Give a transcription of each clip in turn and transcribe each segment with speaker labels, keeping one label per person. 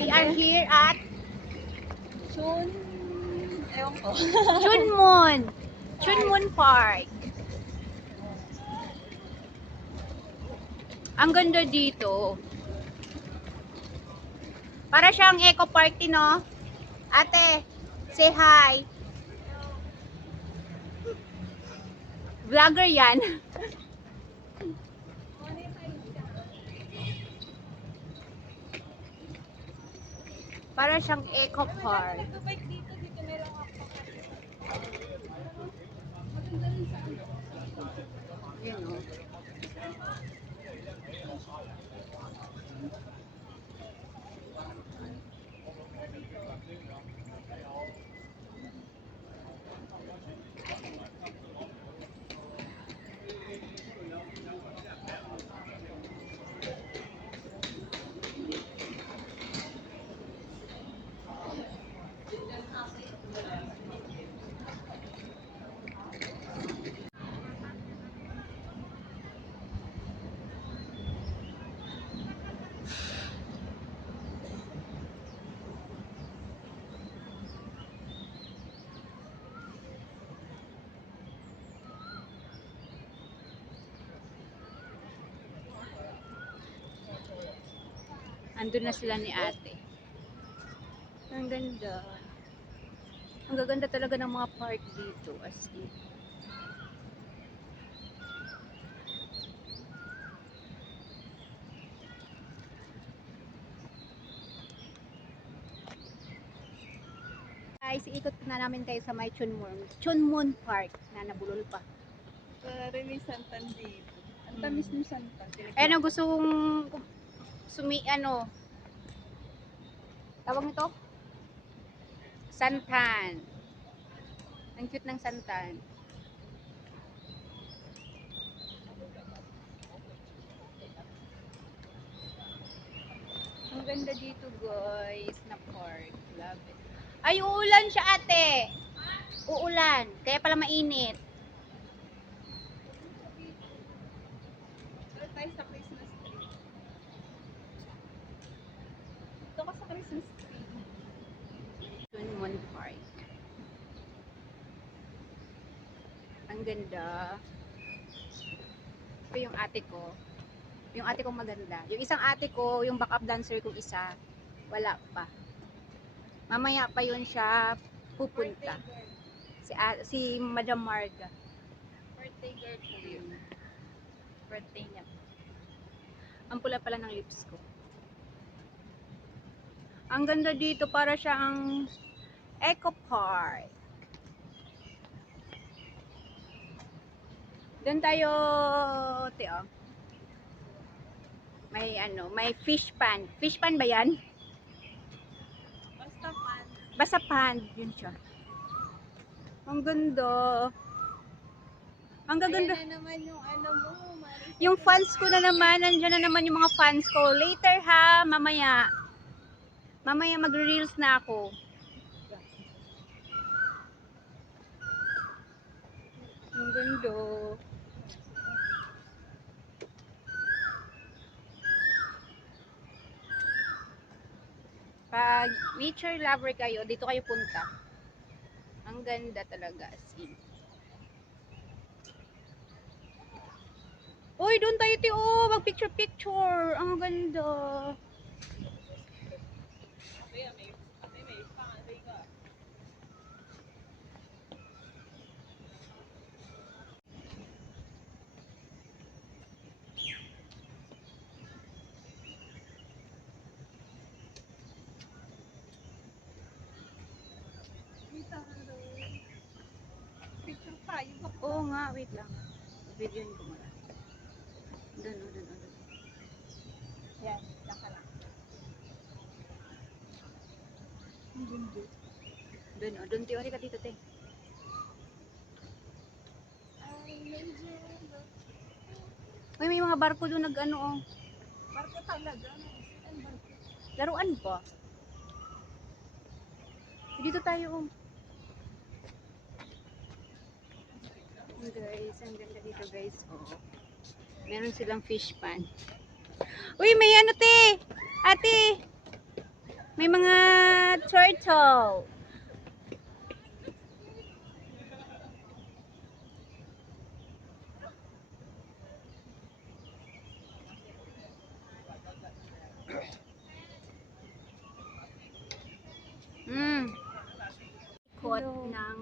Speaker 1: We are here at
Speaker 2: Chun, ewan ko.
Speaker 1: Chunmun! Chunmun Park. Ang ganda dito. Para siyang eco party, no? Ate, say hi. Vlogger yan. Para siyang eco park.
Speaker 2: Nag-bike dito,
Speaker 1: Andun na sila ni ate. Ang ganda. Ang gaganda talaga ng mga park dito. As in. Guys, ikot na namin kayo sa may Chunmun, Chunmun Park na nabulol pa.
Speaker 2: Para rin may santan dito. Ang tamis ng santan.
Speaker 1: Eh, ano gusto kong sumi, ano, tawag nito? Santan. Ang cute ng santan. Ang ganda dito guys, na park. Love it. Ay, uulan siya ate. Uulan. Kaya pala mainit.
Speaker 2: Dito tayo sa Christmas tree. Dito ka sa Christmas tree.
Speaker 1: Chunmun Park. Ang ganda. Ito yung ate ko. Yung ate ko maganda. Yung isang ate ko, yung backup dancer kong isa, wala pa. Mamaya pa yun siya pupunta. Si, a- si Madam Marga.
Speaker 2: Birthday girl po yun. Birthday niya.
Speaker 1: Ang pula pala ng lips ko. Ang ganda dito para siyang Eco Park. Doon tayo, Teo. May ano, may fish pan. Fish pan ba yan?
Speaker 2: Basta pan.
Speaker 1: Basta pan. Yun siya. Ang ganda. Ang gaganda.
Speaker 2: Ayan na naman yung ano mo.
Speaker 1: Yung fans ko na naman, nandiyan na naman yung mga fans ko. Later ha, mamaya. Mamaya magre-reels na ako. Ang ganda. Pag nature lover kayo, dito kayo punta. Ang ganda talaga. As. Uy, doon tayo, Tio. Mag picture-picture. Ang ganda.
Speaker 2: Kaya may, may, may pangatay ka. Wait lang, ano? Picture tayo. Bak-
Speaker 1: Oo nga, wait lang. Video ko muna. Doon, oh, doon, oh, doon.
Speaker 2: Yan, saka lang. Ang ganda.
Speaker 1: Doon, oh, doon, Tio. Halika dito, te. Uy, may mga barko doon nag-ano, oh.
Speaker 2: Barko talaga.
Speaker 1: Laruan pa. Dito tayo, oh. Guys, ang ganda dito guys. Oh. Meron silang fish pan. Uy, may ano te? Ate! May mga turtle. Mm. Ikot ng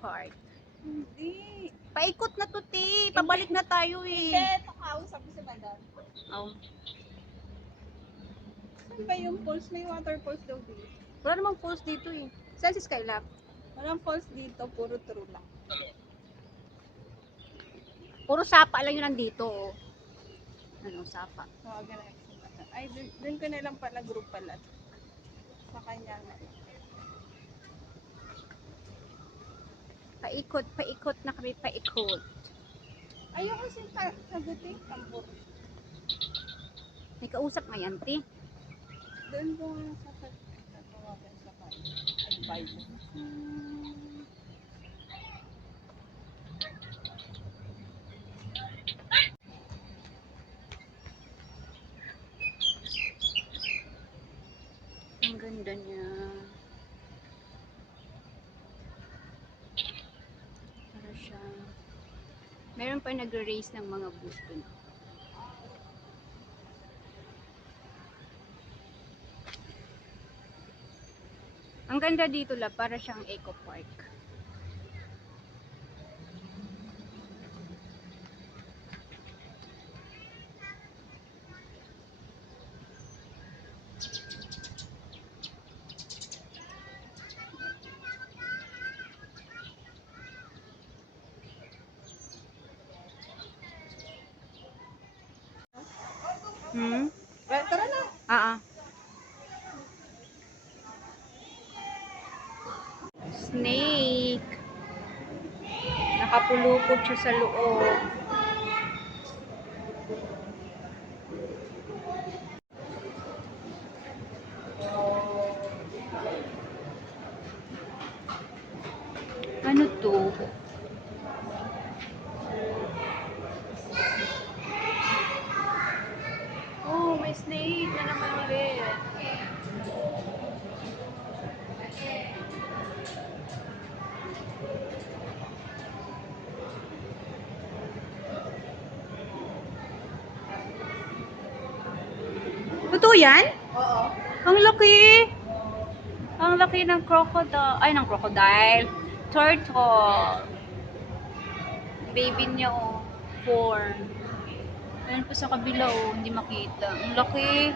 Speaker 1: park.
Speaker 2: Hindi.
Speaker 1: Paikot na to, te. Pabalik na tayo
Speaker 2: Hindi,
Speaker 1: eh.
Speaker 2: pakausap ko si madam.
Speaker 1: Oh.
Speaker 2: Saan ba yung falls? May water falls daw dito.
Speaker 1: Wala namang falls dito eh. Saan si Skylab?
Speaker 2: Walang falls dito, puro true lang.
Speaker 1: Puro sapa lang yun nandito. oh. Ano, sapa.
Speaker 2: Na si madam. Ay, dun, dun ko na lang pala group pala. Sa kanya na.
Speaker 1: Paikot, paikot na kami, paikot.
Speaker 2: Ayoko si sagutin. Tambor.
Speaker 1: May kausap nga yan, te.
Speaker 2: Doon ko sa tawagan sa kanya. Advice.
Speaker 1: Ang ganda niya. Para siya. Meron pa nag-race ng mga booth dun. Ang ganda dito la, para siyang eco park. Hmm?
Speaker 2: Well, tara na.
Speaker 1: Ah, ah. Snake. Nakapulupot siya sa loob. Ano to? Oh, may snake na naman ulit. Totoo yan?
Speaker 2: Oo.
Speaker 1: Ang laki! Ang laki ng crocodile. Ay, ng crocodile. Turtle. Baby niya, oh. Four. Ayan po sa kabila, oh. Hindi makita. Ang laki.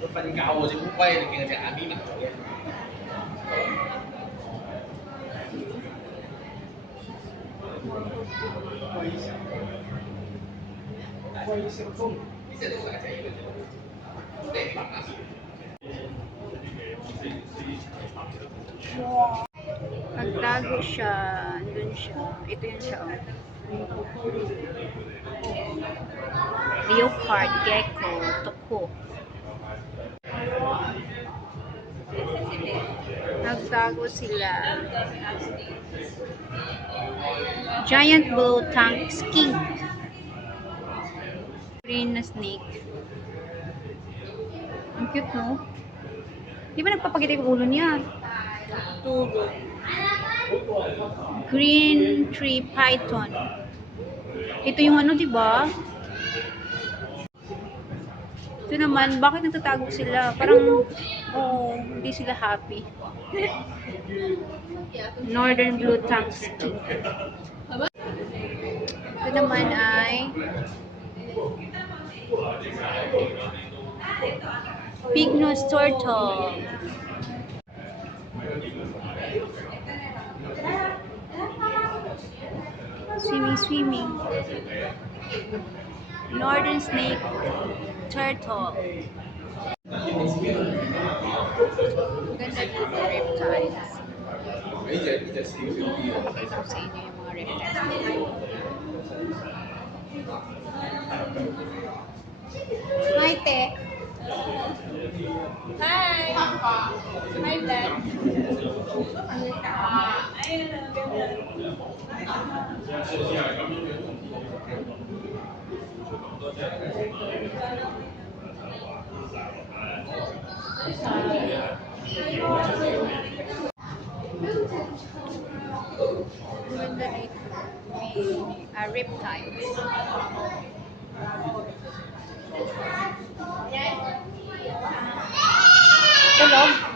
Speaker 3: Lúc anh cạo rồi thì cũng quay
Speaker 1: Nagtago siya. Andun siya. Ito yun siya, oh. Leopard, gecko, tuko. Nagtago sila. Giant blue tongue skink. Green na snake. Ang cute, no? Di ba nagpapakita yung ulo niya? Tulo. Green tree python. Ito yung ano, di ba? Ito naman, bakit nagtatago sila? Parang, oh, hindi sila happy. Northern blue skink. Ito naman ay pig nose turtle. Swimming, swimming. Northern snake turtle. Ganda dito, reptiles.
Speaker 3: Bây giờ bây giờ xíu xíu kia
Speaker 1: Pakita ko sa inyo yung mga reptiles. Hi, te. Smile dad. Maganda reptiles. Tulog?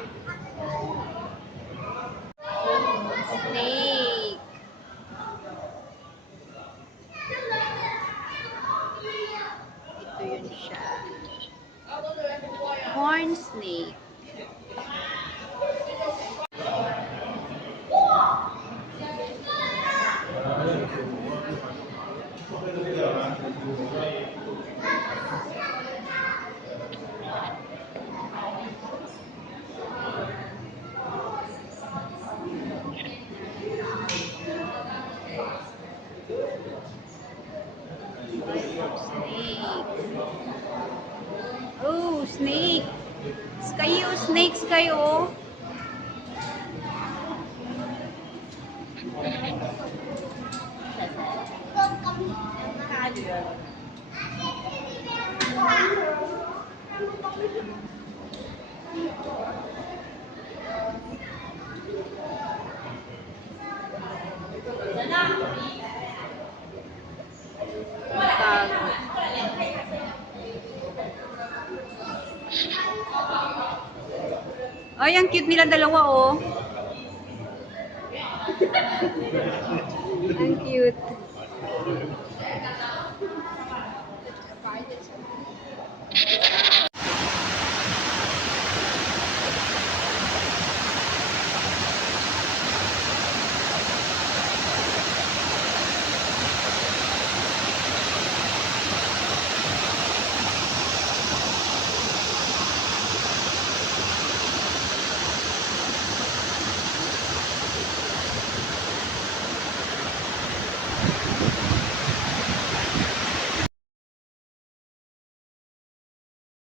Speaker 1: cô Thank you. Ay, ang cute nila dalawa, oh.